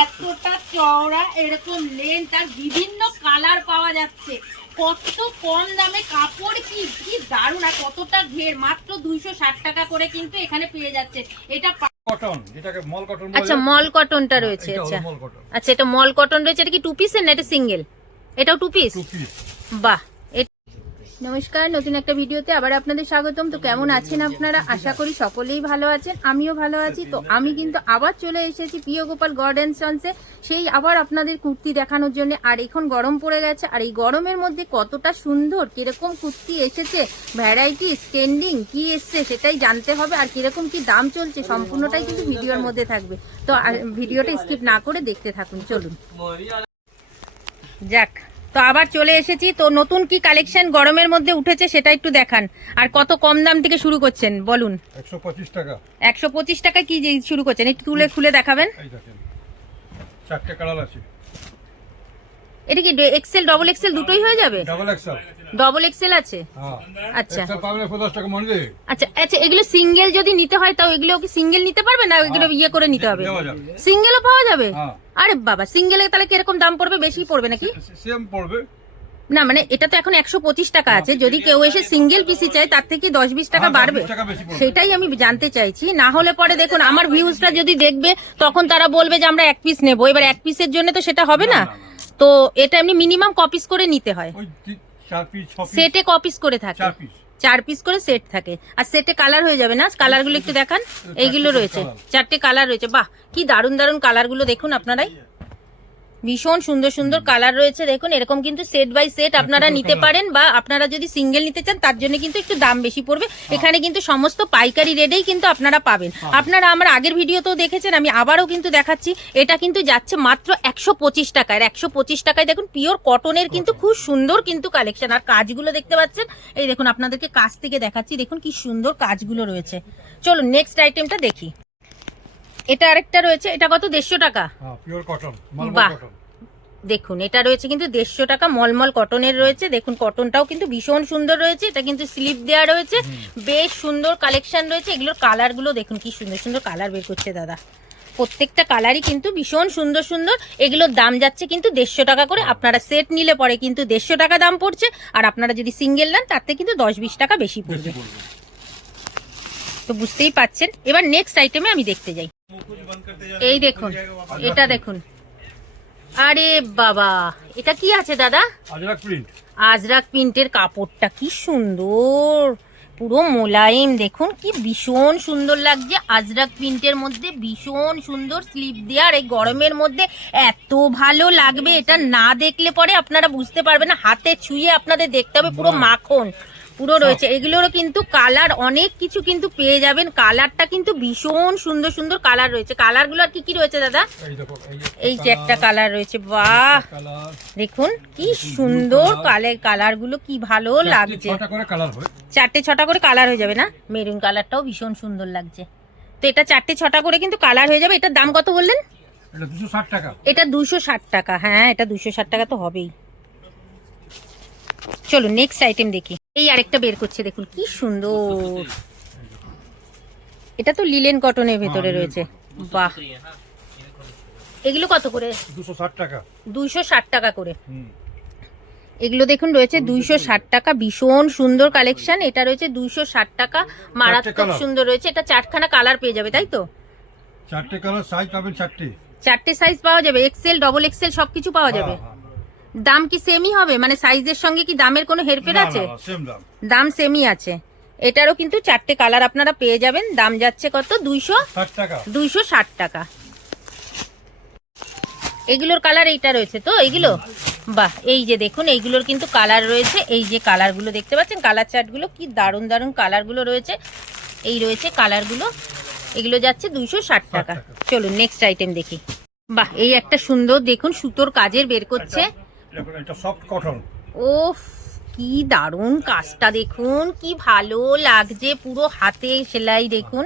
এতটা চওড়া, এরকম লেন্থ, আর বিভিন্ন কালার পাওয়া যাচ্ছে। কত কম দামে কাপড়, কি দারুণ, আর কতটা ঘের, মাত্র 260 টাকা করে কিন্তু এখানে পেয়ে যাচ্ছে। এটা কটন, যেটাকে মল কটন বলে। আচ্ছা, মল কটনটা রয়েছে। আচ্ছা আচ্ছা, এটা মল কটন রয়েছে। এটা কি 2 পিসের না এটা সিঙ্গেল? এটাও 2 পিস। বাহ। নমস্কার, নতুন একটা ভিডিওতে আবার আপনাদের স্বাগতম। তো কেমন আছেন আপনারা? আশা করি সকলেই ভালো আছেন, আমিও ভালো আছি। তো আমি কিন্তু আবার চলে এসেছি প্রিয় গোপাল গার্ডেন সন্সে, সেই আবার আপনাদের কুর্তি দেখানোর জন্য। আর এখন গরম পড়ে গেছে, আর এই গরমের মধ্যে কতটা সুন্দর কিরকম কুর্তি এসেছে, ভ্যারাইটি ট্রেন্ডিং কি এসছে সেটাই জানতে হবে, আর কিরকম কি দাম চলছে সম্পূর্ণটাই কিন্তু ভিডিওর মধ্যে থাকবে। তো ভিডিওটা স্কিপ না করে দেখতে থাকুন, চলুন। যাক, তো আবার চলে এসেছি। তো নতুন কি কালেকশন গরমের মধ্যে উঠেছে সেটা একটু দেখান। আর কত কম দাম থেকে শুরু করছেন বলুন? 125 টাকা। 125 টাকা কি শুরু করছেন? একটু তুলে খুলে দেখাবেন। এই দেখেন, চারটে কালার আছে। এটা কি এক্সেল ডবল এক্সেল দুটোই হয়ে যাবে? Double XL. ডবল এক্সেল আছে? হ্যাঁ। আচ্ছা এক্সেল পাবেন 50 টাকা মনে। আচ্ছা আচ্ছা, এগুলো সিঙ্গেল যদি নিতে হয় তাও এগুলো কি সিঙ্গেল নিতে পারবে না? এগুলো ইয়ে করে নিতে হবে? সিঙ্গেলও পাওয়া যাবে? আরে বাবা, সিঙ্গেলে তাহলে কিরকম দাম পড়বে? বেশি পড়বে নাকি? সেম পড়বে না, মানে এটা তো এখন 125 টাকা আছে। যদি কেউ এসে সিঙ্গেল পিসি চায় তার থেকে 10-20 টাকা বাড়বে, সেটাই আমি জানতে চাইছি। না হলে পরে দেখুন আমার ভিউজটা যদি দেখবে তখন তারা বলবে যে আমরা এক পিস নেবো। এবার এক পিসের জন্য তো সেটা হবে না। তো এটা এমনি মিনিমাম কপিস করে নিতে হয়। সেটে কপিস করে থাকে, 4 পিস করে সেট থাকে। আর সেটে কালার হয়ে যাবে না? কালারগুলো একটু দেখান। এইগুলো রয়েছে, 4টে কালার রয়েছে। বাহ, কি দারুণ দারুণ কালারগুলো দেখুন আপনারাই। ভীষণ সুন্দর সুন্দর কালার রয়েছে দেখুন। এরকম কিন্তু সেট বাই সেট আপনারা নিতে পারেন, বা আপনারা যদি সিঙ্গেল নিতে চান তার জন্য কিন্তু একটু দাম বেশি পড়বে। এখানে কিন্তু সমস্ত পাইকারি রেটেই কিন্তু আপনারা পাবেন। আপনারা আমার আগের ভিডিওতেও দেখেছেন, আমি আবারও কিন্তু দেখাচ্ছি। এটা কিন্তু যাচ্ছে মাত্র 125 টাকায়। 125 টাকায় দেখুন পিওর কটনের কিন্তু খুব সুন্দর কিন্তু কালেকশন। আর কাজগুলো দেখতে পাচ্ছেন, এই দেখুন আপনাদেরকে কাছ থেকে দেখাচ্ছি। দেখুন কি সুন্দর কাজগুলো রয়েছে। চলুন নেক্সট আইটেমটা দেখি। এটা আরেকটা রয়েছে, এটা কত? 150 টাকা। Pure cotton. বাহ, দেখুন এটা রয়েছে কিন্তু 150 টাকা, মলমল কটনের রয়েছে। দেখুন কটনটাও কিন্তু ভীষণ সুন্দর রয়েছে। এটা কিন্তু স্লিপ দেওয়া রয়েছে, বেশ সুন্দর কালেকশন রয়েছে। এগুলোর কালারগুলো দেখুন কি সুন্দর সুন্দর কালার বের করছে দাদা। প্রত্যেকটা কালারই কিন্তু ভীষণ সুন্দর সুন্দর। এগুলোর দাম যাচ্ছে কিন্তু 150 টাকা করে। আপনারা সেট নিলে পরে কিন্তু 150 টাকা দাম পড়ছে, আর আপনারা যদি সিঙ্গেল নেন তাতে কিন্তু 10-20 টাকা বেশি পড়বে। তো বুঝতেই পাচ্ছেন। এবার নেক্সট আইটেমে আমি দেখতে যাই। এই দেখুন, এটা দেখুন। আরে বাবা, এটা কি আছে দাদা? আজরাক প্রিন্ট। আজরাক প্রিন্টের কাপড়টা কি সুন্দর, পুরো মোলায়েম। দেখুন কি ভীষণ সুন্দর লাগছে। আজরাক প্রিন্টের মধ্যে ভীষণ সুন্দর স্লিপ দেওয়া। আর এই গরমের মধ্যে এত ভালো লাগবে, এটা না দেখলে পরে আপনারা বুঝতে পারবেন না। হাতে ছুঁয়ে আপনাদের দেখতে হবে, পুরো মাখন পুরো রয়েছে। এগুলোরও কিন্তু কালার অনেক কিছু কিন্তু পেয়ে যাবেন। কালারটা কিন্তু ভীষণ সুন্দর সুন্দর কালার রয়েছে। কালারগুলো আর কি কি রয়েছে দাদা? এই যে একটা কালার রয়েছে, বাহ দেখুন কি সুন্দর কালারগুলো, কি ভালো লাগছে। 4-6টা করে কালার হয়ে যাবে না? মেরুন কালারটাও ভীষণ সুন্দর লাগছে। তো এটা 4-6টা করে কিন্তু কালার হয়ে যাবে। এটার দাম কত বললেন? এটা 260 টাকা। এটা 260 টাকা। হ্যাঁ, এটা 260 টাকা তো হবেই। চলো নেক্সট আইটেম দেখি। এই আরেকটা বের করছে, দেখুন কি সুন্দর। এটা তো লিলেন কটনের ভেতরে রয়েছে। বাহ, এগুলো কত করে? 260 টাকা। 260 টাকা করে। এগুলো দেখুন রয়েছে 260 টাকা। ভীষণ সুন্দর কালেকশন। এটা রয়েছে 260 টাকা, মারাত্মক সুন্দর রয়েছে। এটা 4খানা কালার পেয়ে যাবে, তাই তো? 4টে কালার, সাইজ পাবেন 4টে সাইজ পাওয়া যাবে, এক্সেল ডবল এক্সেল সবকিছু পাওয়া যাবে। দাম কি সেমই হবে? মানে সাইজের সঙ্গে কি দামের কোনো হেরফের আছে? দাম সেমই আছে। এটারও কিন্তু 4টে কালার আপনারা পেয়ে যাবেন। দাম যাচ্ছে কত? 260 টাকা। এগুলোর কালার এইটা রয়েছে তো? এইগুলো বাহ, এই যে দেখুন এইগুলোর কিন্তু কালার রয়েছে। এই যে কালারগুলো দেখতে পাচ্ছেন, কালার চার্টগুলো কি দারুণ দারুণ কালারগুলো রয়েছে। এই রয়েছে কালারগুলো। এগুলো যাচ্ছে 260 টাকা। চলুন নেক্সট আইটেম দেখি। বাহ, এই একটা সুন্দর দেখুন সুতোর কাজের বের করছে। এটা সফট কটন। ওফ, কি দারুণ কাজটা দেখুন, কি ভালো লাগছে। পুরো হাতে সেলাই দেখুন,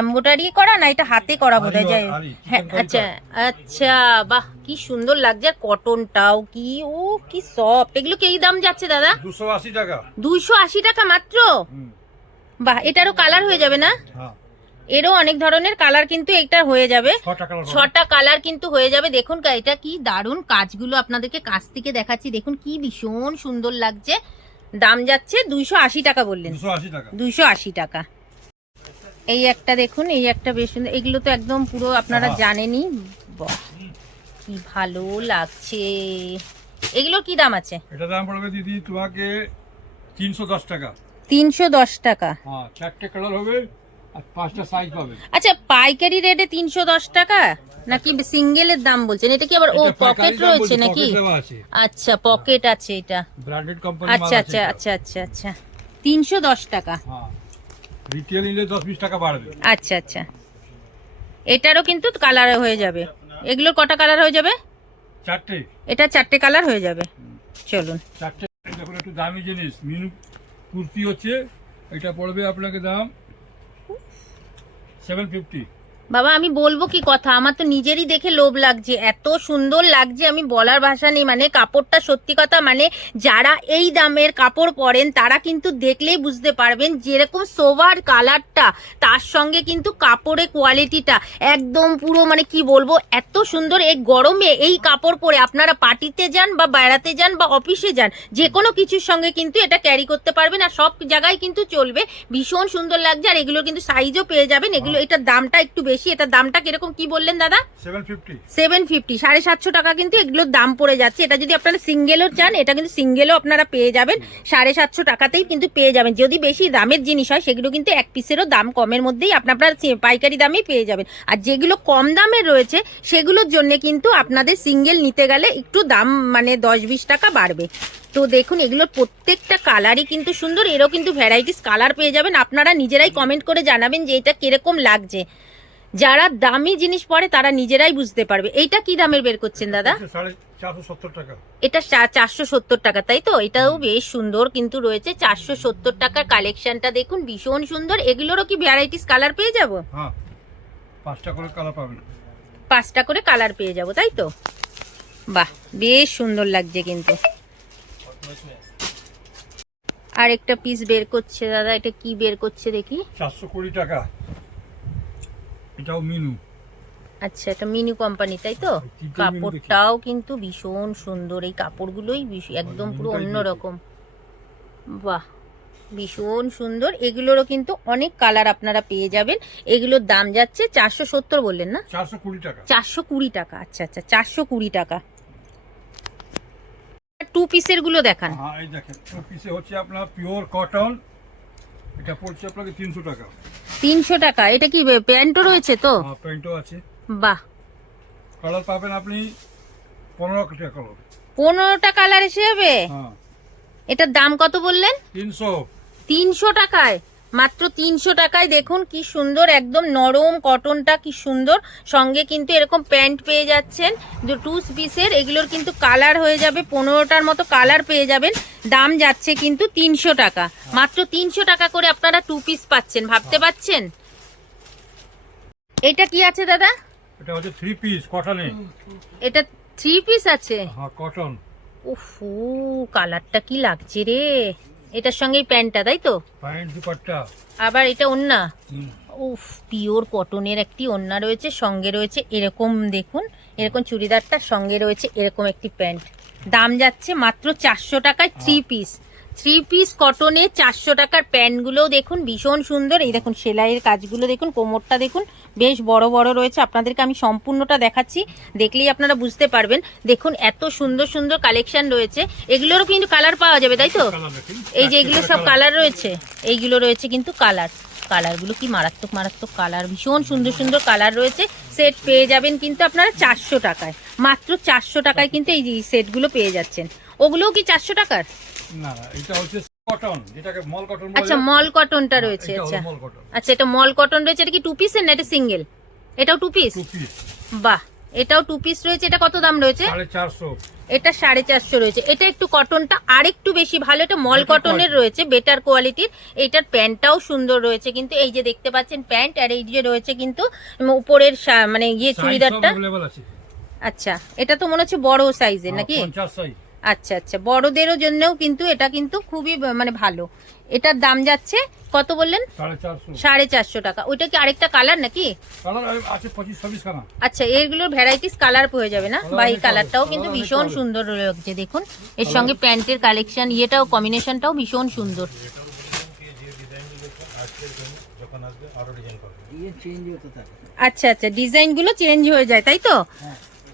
এমব্রয়ডারি করা না, এটা হাতে করা বোঝা যায়। হ্যাঁ, আচ্ছা আচ্ছা, বাহ কি সুন্দর লাগছে। আর কটনটাও কি, ও কি সফট। এগুলো কি দাম যাচ্ছে দাদা? 280 টাকা। 280 টাকা মাত্র। বাহ, এটারও কালার হয়ে যাবে না? এরও অনেক ধরনের কালার কিন্তু এটা হয়ে যাবে, 6টা কালার 6টা কালার কিন্তু হয়ে যাবে। দেখুন এটা কি দারুণ কাজগুলো আপনাদেরকে কাছ থেকে দেখাচ্ছি, দেখুন কি ভীষণ সুন্দর লাগছে। দাম যাচ্ছে 280 টাকা বললেন, 280 টাকা। 280 টাকা। এই একটা দেখুন, এই একটা বেশ সুন্দর, এগুলো তো একদম পুরো আপনারা জানেনই। বাহ কি ভালো লাগছে। এগুলোর কি দাম আছে? এটা দাম পড়বে দিদি তোমাকে 310 টাকা। 310 টাকা। হ্যাঁ 4টে কালার হবে আর 5টা সাইজ পাবে। আচ্ছা পাইকারি রেটে 310 টাকা নাকি সিঙ্গেলের দাম বলছেন? এটা কি আবার ও এটা পকেট পাইকারি দাম রয়েছে বলছি, নাকি? পকেট দেওয়া আছে। আচ্ছা পকেট আছে এটা। ব্র্যান্ডেড কোম্পানি মাল আচ্ছা আছে আচ্ছা এটা। আচ্ছা আচ্ছা আচ্ছা 310 টাকা। হ্যাঁ রিটেল নিলে 10-20 টাকা বাড়বে। আচ্ছা আচ্ছা এটারও কিন্তু কালার হয়ে যাবে। এগুলোর কটা কালার হয়ে যাবে? 4টে। এটা 4টে কালার হয়ে যাবে। চলুন 4টে। দেখুন একটু দামি জিনিস মিনু কুর্তি হচ্ছে, এটা পড়বে আপনাকে দাম 750। বাবা আমি বলবো কি কথা, আমার তো নিজেরই দেখে লোভ লাগছে, এত সুন্দর লাগছে আমি বলার ভাষা নেই। মানে কাপড়টা সত্যি কথা, মানে যারা এই দামের কাপড় পরেন তারা কিন্তু দেখলেই বুঝতে পারবেন যেরকম সোভার কালারটা তার সঙ্গে কিন্তু কাপড়ের কোয়ালিটিটা একদম পুরো মানে কি বলবো এত সুন্দর। এই গরমে এই কাপড় পরে আপনারা পার্টিতে যান বা বেড়াতে যান বা অফিসে যান, যে কোনো কিছুর সঙ্গে কিন্তু এটা ক্যারি করতে পারবেন আর সব জায়গায় কিন্তু চলবে। ভীষণ সুন্দর লাগছে আর এগুলো কিন্তু সাইজও পেয়ে যাবেন। এগুলো এটার দামটা একটু বেশি, এটার দামটা কিরকম কি বললেন দাদা? 750। 750, 750 টাকা কিন্তু এগুলোর দাম পড়ে যাচ্ছে। এটা যদি আপনারা সিঙ্গেলও চান, এটা কিন্তু সিঙ্গেলও আপনারা পেয়ে যাবেন 750 টাকাতেই কিন্তু পেয়ে যাবেন। যদি বেশি দামের জিনিস হয় সেগুলো কিন্তু এক পিসেরও দাম কমের মধ্যেই আপনারা পাইকারি দামেই পেয়ে যাবেন। আর যেগুলো কম দামের রয়েছে সেগুলোর জন্য কিন্তু আপনাদের সিঙ্গেল নিতে গেলে একটু দাম মানে 10-20 টাকা বাড়বে। তো দেখুন এগুলোর প্রত্যেকটা কালারই কিন্তু সুন্দর, এরও কিন্তু ভ্যারাইটিস কালার পেয়ে যাবেন। আপনারা নিজেরাই কমেন্ট করে জানাবেন যে এটা কিরকম লাগছে। যারা দামি জিনিস পরে তারা নিজেরাই বুঝতে পারবে। এইটা কি দামের বের করছেন দাদা? 470 টাকা। এটা 470 টাকা তাই তো? এটাও বেশ সুন্দর কিন্তু রয়েছে। 470 টাকার কালেকশনটা দেখুন ভীষণ সুন্দর। এগুলোরও কি ভ্যারাইটিস কালার পেয়ে যাব? হ্যাঁ 5টা করে কালার পাবেন। 5টা করে কালার পেয়ে যাব তাই তো? বাহ বেশ সুন্দর লাগছে কিন্তু। আর একটা পিস বের করছে দাদা, এটা কি বের করছে দেখি। 420 টাকা। এটাও মিনু। আচ্ছা এটা মিনি কোম্পানি তাই তো? কাপড়টাও কিন্তু ভীষণ সুন্দর, এই কাপড়গুলোই একদম পুরো অন্যরকম। বাহ ভীষণ সুন্দর। এগুলোরও কিন্তু অনেক কালার আপনারা পেয়ে যাবেন। এগুলোর দাম যাচ্ছে 470 বললেন না? 420 টাকা। 420 টাকা। আচ্ছা আচ্ছা 420 টাকা। 2 পিসের গুলো দেখান। হ্যাঁ এই দেখেন 2 পিসে হচ্ছে আপনার পিওর কটন, এটা পড়ছে আপনাকে 300 টাকা। 300 টাকা। এটা কি প্যান্টও রয়েছে তো? হ্যাঁ প্যান্টও আছে। বাহ কালার পাবেন আপনি 15টা কালার। 15টা কালার এসে যাবে। হ্যাঁ এটার দাম কত বললেন? 300। 300 টাকায়, মাত্র 300 টাকায়। দেখুন কি সুন্দর একদম নরম কটনটা, কি সুন্দর। সঙ্গে কিন্তু এরকম প্যান্ট পেয়ে যাচ্ছেন 2 পিসের। এগুলোর কিন্তু কালার হয়ে যাবে 15টার মতো কালার পেয়ে যাবেন। দাম যাচ্ছে কিন্তু 300 টাকা। মাত্র 300 টাকা করে আপনারা 2 পিস পাচ্ছেন, ভাবতে পাচ্ছেন? এটা কি আছে দাদা? এটা হচ্ছে 3 পিস কটনে। এটা 3 পিস আছে। হ্যাঁ কটন। উফু কালারটা কি লাগছে রে। এটার সঙ্গে প্যান্টটা তাই তো? প্যান্ট দুপাট্টা। আবার এটা ওন্না। উফ পিওর কটনের একটি ওন্না রয়েছে, সঙ্গে রয়েছে এরকম দেখুন এরকম চুড়িদারটার সঙ্গে রয়েছে এরকম একটি প্যান্ট। দাম যাচ্ছে মাত্র 400 টাকায় 3 পিস। 3 পিস কটনে 400 টাকার প্যান্টগুলোও দেখুন ভীষণ সুন্দর। এই দেখুন সেলাইয়ের কাজগুলো দেখুন, কোমরটা দেখুন বেশ বড় বড় রয়েছে। আপনাদেরকে আমি সম্পূর্ণটা দেখাচ্ছি, দেখলেই আপনারা বুঝতে পারবেন। দেখুন এত সুন্দর সুন্দর কালেকশন রয়েছে। এগুলোরও কিন্তু কালার পাওয়া যাবে তাই তো? এই যে এগুলো সব কালার রয়েছে, এইগুলো রয়েছে কিন্তু কালার। কালারগুলো কি মারাত্মক মারাত্মক কালার, ভীষণ সুন্দর সুন্দর কালার রয়েছে। সেট পেয়ে যাবেন কিন্তু আপনারা 400 টাকায়। মাত্র 400 টাকায় কিন্তু এই সেটগুলো পেয়ে যাচ্ছেন। ওগুলোও কি 400 টাকার? না না এটা হচ্ছে কটন, যেটাকে মল কটন বলে। আচ্ছা মল কটনটা রয়েছে। এটা আচ্ছা হলো মল কটন। আচ্ছা এটা মল কটন রয়েছে। এটা কি 2 পিসের না এটা সিঙ্গেল? এটাও 2 পিস। 2 পিস। বাহ এটাও 2 পিস রয়েছে। এটা কত দাম রয়েছে? 450। এটা 450 রয়েছে। এটা একটু কটনটা আরেকটু বেশি ভালো, এটা মল কটনের রয়েছে, বেটার কোয়ালিটির। এইটার প্যান্টটাও সুন্দর রয়েছে কিন্তু, এই যে দেখতে পাচ্ছেন প্যান্ট, আর এই যে রয়েছে কিন্তু উপরের মানে ইয়ে চুড়িদারটা। अवेलेबल আছে। আচ্ছা এটা তো মনে হচ্ছে বড় সাইজের নাকি? 50 সাইজ। আচ্ছা আচ্ছা, বড়দেরও জন্যও কিন্তু এটা কিন্তু খুবই মানে ভালো। এটার দাম যাচ্ছে কত বললেন? 450। 450 টাকা। ওইটা কি আরেকটা কালার নাকি? কালার আছে 25-26 খানা। আচ্ছা, এগুলোর ভ্যারাইটিস কালার হয়ে যাবে না? বা এই অনেক কালারটাও হবে, কিন্তু কালার অনেক ভীষণ হবে। সুন্দর লাগছে দেখুন, এর সঙ্গে প্যান্টের কালেকশন, ইয়েটাও কম্বিনেশনটাও ভীষণ সুন্দর। আচ্ছা আচ্ছা, ডিজাইনগুলো চেঞ্জ হয়ে যায় তাই তো?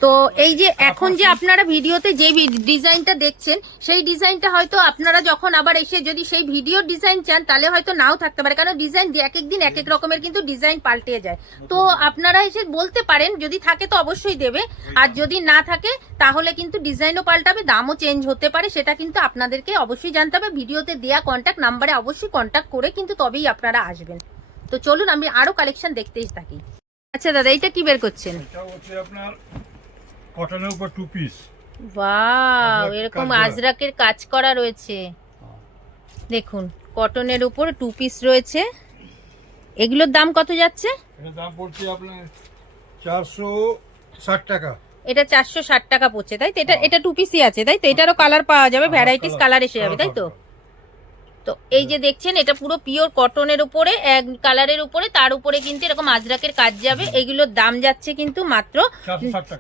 তো এই যে এখন যে আপনারা ভিডিওতে যে ডিজাইনটা দেখছেন, সেই ডিজাইনটা হয়তো আপনারা যখন আবার এসে যদি সেই ভিডিওর ডিজাইন চান, তাহলে হয়তো নাও থাকতে পারে, কারণ ডিজাইন এক এক দিন এক এক রকমের কিন্তু ডিজাইন পাল্টে যায়। তো আপনারা এসে বলতে পারেন, যদি থাকে তো অবশ্যই দেবে, আর যদি না থাকে তাহলে কিন্তু ডিজাইনও পাল্টাবে, দামও চেঞ্জ হতে পারে, সেটা কিন্তু আপনাদেরকে অবশ্যই জানতে হবে। ভিডিওতে দেওয়া কন্ট্যাক্ট নাম্বারে অবশ্যই কন্ট্যাক্ট করে কিন্তু তবেই আপনারা আসবেন। তো চলুন আমি আরো কালেকশন দেখতেই থাকি। আচ্ছা দাদা, এটা কি বের করছেন? এটা হচ্ছে আপনার কটনের উপর 2 পিস। ওয়াও, আজরাক এরকম কাজ করা। আজরাকের কাজ করা রয়েছে দেখুন, কটনের উপর 2 পিস রয়েছে। এগুলোর দাম কত যাচ্ছে? এটার দাম পড়ছে আপনার 460 টাকা। এটা 460 টাকা পড়ছে তাই তো? এটা 2 পিসই আছে তাই তো? এটারও কালার পাওয়া যাবে, ভ্যারাইটিস কালার এসে যাবে তাই তো? তো এই যে দেখছেন, এটা পুরো পিওর কটনের উপরে, এক কালারের উপরে, তার উপরে কিন্তু এরকম আজরাকের কাজ যাবে। এইগুলোর দাম যাচ্ছে কিন্তু মাত্র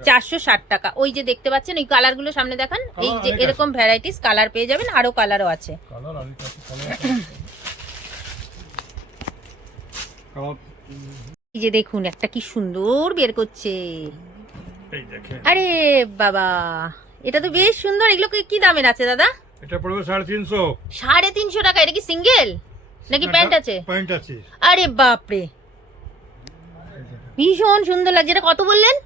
460 টাকা। ওই যে দেখতে পাচ্ছেন ওই কালারগুলো সামনে দেখান, এই যে এরকম ভ্যারাইটিস কালার পেয়ে যাবেন, আরো কালারও আছে। কালার আর এটা কালার এই যে দেখুন, একটা কি সুন্দর বের করছে, এই দেখেন। আরে বাবা, এটা তো বেশ সুন্দর। এগুলো কি দামের আছে দাদা? এটা পড়বে 350। 350 টাকা। এটা কি সিঙ্গেল নাকি প্যান্ট আছে? প্যান্ট আছে। আরে বাপরে, ভীষণ সুন্দর লাগছে। এটা কত বললেন?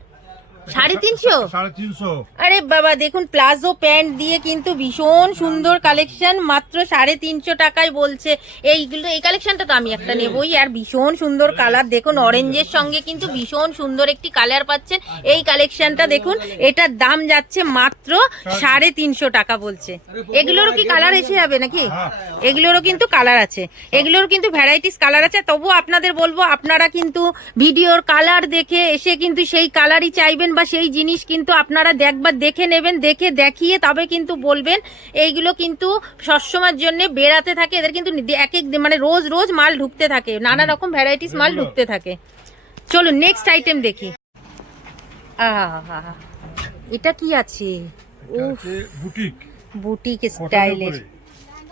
350? 350। আরে বাবা, দেখুন প্লাজো প্যান্ট দিয়ে কিন্তু ভীষণ সুন্দর কালেকশন, মাত্র 350 টাকায় বলছে। এইগুলো, এই কালেকশনটা তো আমি একটা নেবই। আর ভীষণ সুন্দর কালার দেখুন, অরেঞ্জের সঙ্গে কিন্তু ভীষণ সুন্দর একটি কালার পাচ্ছেন। এই কালেকশনটা দেখুন, এটার দাম যাচ্ছে মাত্র 350 টাকা বলছে। এগুলোরও কি কালার এসে যাবে নাকি? এগুলোরও কিন্তু কালার আছে, এগুলোর কিন্তু ভ্যারাইটিস কালার আছে। তবুও আপনাদের বলবো, আপনারা কিন্তু ভিডিওর কালার দেখে এসে কিন্তু সেই কালারই চাইবেন, বা সেই জিনিস কিন্তু আপনারা একবার দেখে নেবেন, দেখে দেখিয়ে তবে কিন্তু বলবেন। এইগুলো কিন্তু সবসময়ের জন্য বেরাতে থাকে, এদের কিন্তু এক এক মানে রোজ রোজ মাল ঢুকতে থাকে, নানা রকম ভ্যারাইটিস মাল ঢুকতে থাকে। চলুন নেক্সট আইটেম দেখি। আহা, এটা কি আছে? উফ, বুটিক বুটিক স্টাইলের।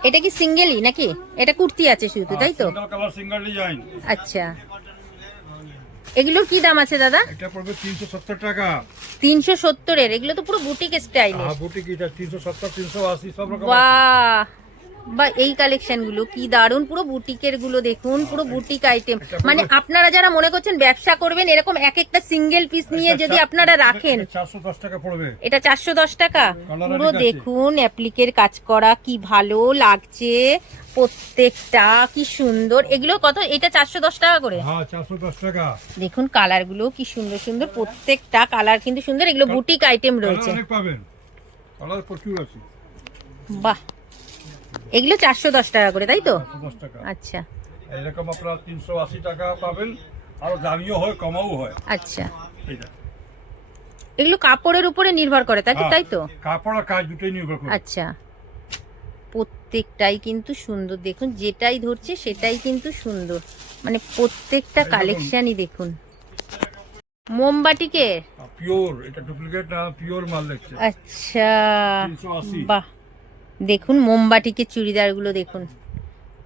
এটা কি সিঙ্গেলই নাকি? এটা কুর্তি আছে শুধু তাই তো? Single colour single design. আচ্ছা, এগুলোর কি দাম আছে দাদা? এটা পড়বে 370 টাকা। 370 এর? এগুলো তো পুরো বুটিক স্টাইলের। হ্যাঁ, বুটিক। এটা 370, 380 সব রকম আছে। বাহ বা, এই কালেকশন গুলো কি দারুন, পুরো বুটিকের গুলো দেখুন, পুরো বুটিক আইটেম। মানে আপনারা যারা মনে করছেন ব্যবসা করবেন, এরকম এক একটা সিঙ্গেল পিস নিয়ে যদি আপনারা রাখেন, 410 টাকা পড়বে। এটা 410 টাকা। কালার পুরো অনেক আছে। দেখুন অ্যাপ্লিকের কাজ করা, কি ভালো লাগছে প্রত্যেকটা, কি সুন্দর। এগুলো কত? এটা 410 টাকা করে। হ্যাঁ, 410 টাকা। দেখুন কালার গুলো কি সুন্দর সুন্দর, প্রত্যেকটা কালার কিন্তু সুন্দর। এগুলো বুটিক আইটেম কালার রয়েছে। অনেক পাবেন, কালার প্রচুর আছে। বাহ, এগুলো 410 টাকা করে তাই তো? 410 টাকা। আচ্ছা এরকম আপনারা 380 টাকা পাবেন, আরো দামিও হয়, কমাও হয়। আচ্ছা, এটা এগুলো কাপড়ের উপরে নির্ভর করে তাই তো? তাই তো? কাপড় আর কাজ দুটোই নির্ভর করে। আচ্ছা, প্রত্যেকটাই কিন্তু সুন্দর। দেখুন যেটাই ধরছে সেটাই কিন্তু সুন্দর, মানে প্রত্যেকটা কালেকশনই দেখুন। মোমবাটিকে? পিওর, এটা ডুপ্লিকেট না, পিওর মাল দেখছে। আচ্ছা 380। বাহ, দেখুন মোমবাটিকে চুড়িদার গুলো দেখুন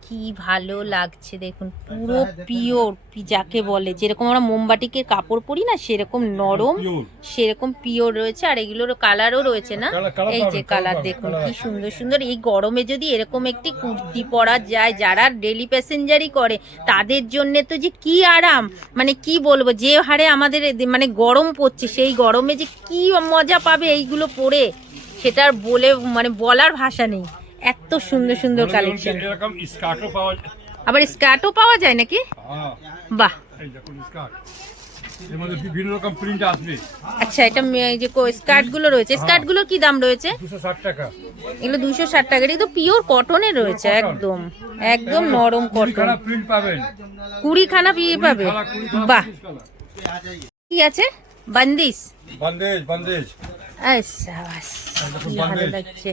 কি ভালো লাগছে। দেখুন পুরো পিওর, যাকে বলে যেরকম আমরা মোমবাটিকে কাপড় পরি না, সেরকম নরম, পিওর। সেরকম পিওর রয়েছে। আর এগুলোর কালারও রয়েছে না? কালার এই যে পাবেন, কালার পাবেন, দেখুন কালার কি আছে। সুন্দর সুন্দর। এই গরমে যদি এরকম একটি কুর্তি পরা যায়, যারা ডেলি প্যাসেঞ্জারই করে তাদের জন্য তো যে কি আরাম, মানে কি বলবো, যে হারে আমাদের মানে গরম পড়ছে, সেই গরমে যে কি মজা পাবে এইগুলো পরে, সেটার বলে মানে বলার ভাষা নেই। এত সুন্দর সুন্দর কালেকশন। এরকম স্কার্টও পাওয়া যায়। আবার স্কার্টও পাওয়া যায় নাকি? হ্যাঁ, বাহ, এই দেখুন স্কার্ট, এর মধ্যে বিভিন্ন রকম প্রিন্ট আসবে। আচ্ছা, এটা এই যে স্কার্ট গুলো রয়েছে, স্কার্ট গুলোর কি দাম রয়েছে? 260 টাকা। এগুলো 260 টাকা। এটা তো পিওর কটনের রয়েছে, একদম একদম নরম কটন। প্রিন্ট পাবেন, 20 খানা পেয়ে পাবে। 20 খানা, বাহ, 25 খানা। কি আছে? বান্দিস? Bandage, bandage. সাবাস, কি ভালো লাগছে।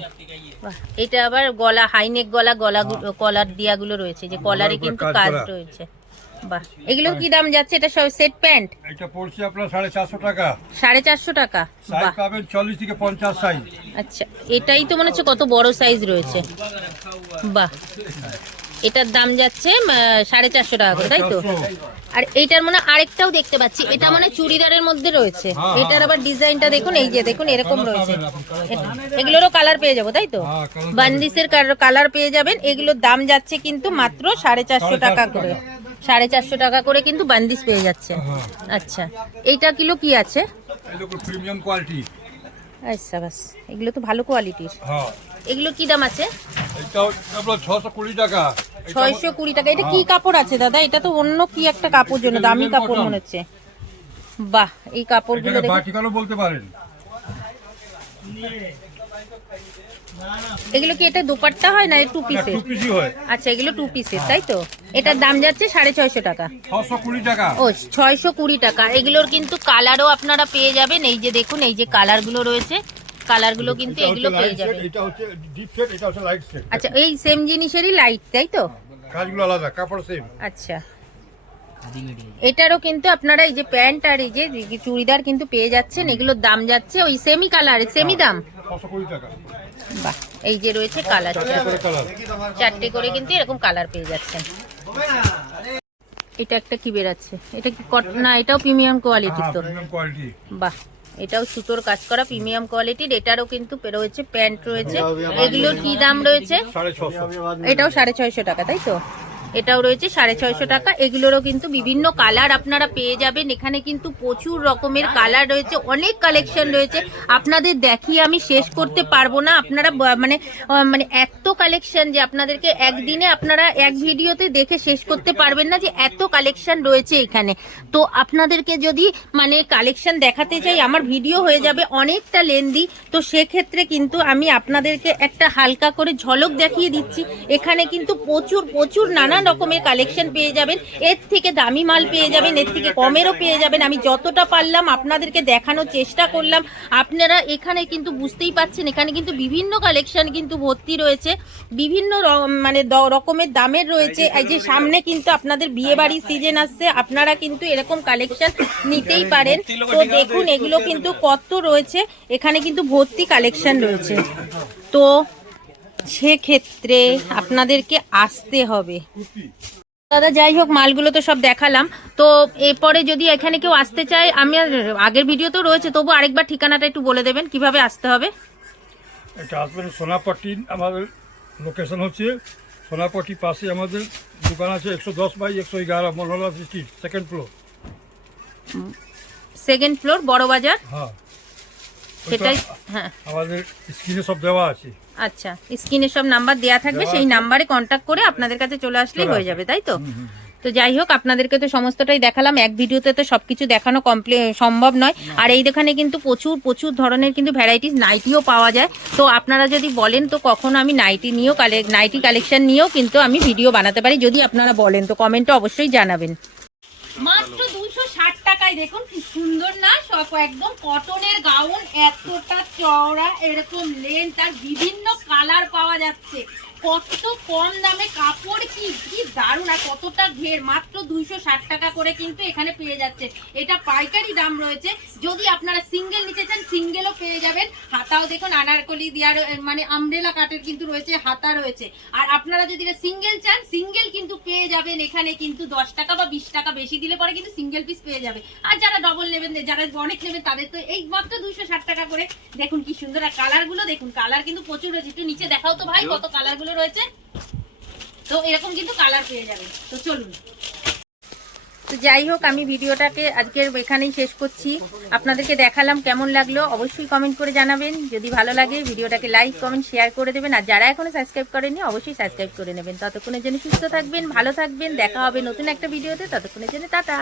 বাহ, এটা আবার গলা হাইনেক গলা কলার দিয়াগুলো রয়েছে, যে কলারে কিন্তু কাজ রয়েছে। বাহ, এগুলো কি দাম যাচ্ছে? এটা সব সেট প্যান্ট, এটা পড়ছে আপনার 450 টাকা। 450 টাকা। সাইজ বাহ, পাবেন 40 থেকে 50 সাইজ। আচ্ছা, এটাই তো মনে হচ্ছে কত বড় সাইজ রয়েছে। বাহ, এটার দাম যাচ্ছে 450 টাকা করে, তাই তো? আর এইটার মনে হয় আরেকটাও দেখতে পাচ্ছি, এটা মানে চুড়িদারের মধ্যে রয়েছে। এটার আবার ডিজাইনটা দেখুন, এই যে দেখুন এরকম রয়েছে। এগুলোরও কালার পেয়ে যাবো, তাই তো? বান্দিসের কালার পেয়ে যাবেন। এগুলোর দাম যাচ্ছে কিন্তু মাত্র 450 টাকা করে। 450 টাকা করে কিন্তু বান্দিস পেয়ে যাচ্ছে। আচ্ছা, এইটা কিলো কি আছে? এগুলো প্রিমিয়াম কোয়ালিটি। আচ্ছা, বাস, এগুলো তো ভালো কোয়ালিটির। হ্যাঁ, এগুলো কি দাম আছে? এটাও আপনার 620 টাকা। 620 টাকা। এটা কি কাপড় আছে দাদা? এটা তো অন্য কি একটা কাপড়, জন্য দামি কাপড় মনে হচ্ছে। বাহ, এই কাপড়গুলো এটাকে দেখুন। বাটিকালও বলতে পারেন। এগুলো কি এটা দোপাট্টা হয় না টু না, পিসের? 2 পিসই হয়। আচ্ছা, এগুলো টু পিসের, তাই তো? এটার দাম যাচ্ছে 650 টাকা। 620 টাকা। ও, 620 টাকা। এগুলোর কিন্তু কালারও আপনারা পেয়ে যাবেন। এই যে দেখুন, এই যে কালারগুলো রয়েছে, কালারগুলো কিন্তু এগুলো পেয়ে যাবেন। এটা হচ্ছে ডিপ সেট, এটা হচ্ছে লাইট সেট। আচ্ছা, এই সেম জিনিসেরই লাইট, তাই তো? কাজগুলো আলাদা, কাপড় সেম। আচ্ছা, এটারও কিন্তু আপনারা এই যে প্যান্ট আর এই যে চুড়িদার কিন্তু পেয়ে যাচ্ছেন। এগুলোর দাম যাচ্ছে ওই সেমি কালার, সেমি দাম। 620 টাকা। বাহ, এই যে রয়েছে কালার, করে কালার। 4টে করে কিন্তু এরকম কালার পেয়ে যাচ্ছেন। এটা একটা কি বেরাচ্ছে? এটা কি না, এটাও প্রিমিয়াম কোয়ালিটির তো? Premium quality. বাহ, এটাও সুতোর কাজ করা প্রিমিয়াম কোয়ালিটির। এটারও কিন্তু রয়েছে প্যান্ট রয়েছে। এগুলোর কি দাম রয়েছে? 650। এটাও 650 টাকা, তাই তো? এটাও রয়েছে 650 টাকা। এগুলোরও কিন্তু বিভিন্ন কালার আপনারা পেয়ে যাবেন। এখানে কিন্তু প্রচুর রকমের কালার রয়েছে, অনেক কালেকশন রয়েছে। আপনাদের দেখিয়ে আমি শেষ করতে পারবো না। আপনারা মানে এত কালেকশন যে আপনাদেরকে একদিনে আপনারা এক ভিডিওতে দেখে শেষ করতে পারবেন না, যে এত কালেকশন রয়েছে এখানে। তো আপনাদেরকে যদি মানে কালেকশন দেখাতে চাই, আমার ভিডিও হয়ে যাবে অনেকটা লেন্দি। তো সেক্ষেত্রে কিন্তু আমি আপনাদেরকে একটা হালকা করে ঝলক দেখিয়ে দিচ্ছি। এখানে কিন্তু প্রচুর নানান রকমের কালেকশন পেয়ে যাবেন। এর থেকে দামি মাল পেয়ে যাবেন, এর থেকে কমেরও পেয়ে যাবেন। আমি যতটা পারলাম আপনাদেরকে দেখানোর চেষ্টা করলাম। আপনারা এখানে কিন্তু বুঝতেই পাচ্ছেন, এখানে কিন্তু বিভিন্ন কালেকশন কিন্তু ভর্তি রয়েছে, বিভিন্ন মানে রকমের দামের রয়েছে। এই যে সামনে কিন্তু আপনাদের বিয়ে বাড়ির সিজন আসছে, আপনারা কিন্তু এরকম কালেকশন নিতেই পারেন। তো দেখুন, এগুলো কিন্তু কত রয়েছে, এখানে কিন্তু ভর্তি কালেকশন রয়েছে। তো সেক্ষেত্রে আপনাদেরকে আসতে হবে। দাদা, যাই হোক, মালগুলো তো সব দেখালাম। তো এরপরে যদি এখানে কেউ আসতে চায়, আমি আগের ভিডিও তো রয়েছে, তবু আরেকবার ঠিকানাটা একটু বলে দেবেন কিভাবে আসতে হবে। এটা আসবেন সোনাপট্টি। আমাদের লোকেশন হচ্ছে সোনাপট্টি পাশে আমাদের দোকান আছে, 110/111 Manohar Lal street, second floor. Second floor, বড় বাজার। হ্যাঁ, সেটাই। হ্যাঁ, আমাদের স্ক্রিনে সব দেওয়া আছে। আচ্ছা, স্ক্রিনে সব নাম্বার দেয়া থাকবে, সেই নাম্বারে কন্ট্যাক্ট করে আপনাদের কাছে চলে আসলেই হয়ে যাবে, তাই তো? তো যাই হোক, আপনাদেরকে তো সমস্তটাই দেখালাম। এক ভিডিওতে তো সবকিছু দেখানো সম্ভব নয়। আর এই দোকানে কিন্তু প্রচুর ধরনের কিন্তু ভ্যারাইটিস নাইটিও পাওয়া যায়। তো আপনারা যদি বলেন তো কখনো আমি নাইটি কালেকশন নিয়েও কিন্তু আমি ভিডিও বানাতে পারি, যদি আপনারা বলেন তো কমেন্টে অবশ্যই জানাবেন। মাত্র 260 টাকায় দেখুন কি সুন্দর না, সব একদম কটনের গাউন, এতটা চওড়া, এরকম লেন্থ, আর বিভিন্ন কালার পাওয়া যাচ্ছে। কত কম দামে কাপড়, কি দারুণ, আর কতটা ঘের। মাত্র 260 টাকা করে কিন্তু এখানে পেয়ে যাচ্ছে। এটা পাইকারি দাম রয়েছে। যদি আপনারা সিঙ্গেল নিতে চান, সিঙ্গেলও পেয়ে যাবেন। হাতাও দেখুন আনারকলি দেওয়ার, মানে আমব্রেলা কাটের কিন্তু রয়েছে, হাতা রয়েছে। আর আপনারা যদি সিঙ্গেল চান, সিঙ্গেল কিন্তু পেয়ে যাবেন। এখানে কিন্তু 10 টাকা বা 20 টাকা বেশি দিলে পরে কিন্তু সিঙ্গেল পিস পেয়ে যাবে। আর যারা ডবল নেবেন, যারা অনেক নেবেন, তাদের তো এই মাত্র 260 টাকা করে। দেখুন কি সুন্দর, আর কালারগুলো দেখুন, কালার কিন্তু প্রচুর রয়েছে। একটু নিচে দেখাও তো ভাই, কত কালারগুলো রয়েছে। তো এরকম কিন্তু কালার পেয়ে যাবেন। তো চলুন। তো যাই হোক, আমি ভিডিওটাকে আজকের এখানেই শেষ করছি। আপনাদেরকে দেখালাম, কেমন লাগলো অবশ্যই কমেন্ট করে জানাবেন। যদি ভালো লাগে ভিডিওটাকে লাইক কমেন্ট শেয়ার করে দেবেন। আর যারা এখনো সাবস্ক্রাইব করেননি, অবশ্যই সাবস্ক্রাইব করে নেবেন। ততক্ষণের জন্য সুস্থ থাকবেন, ভালো থাকবেন। দেখা হবে নতুন একটা ভিডিওতে। ততক্ষণের জন্য টাটা।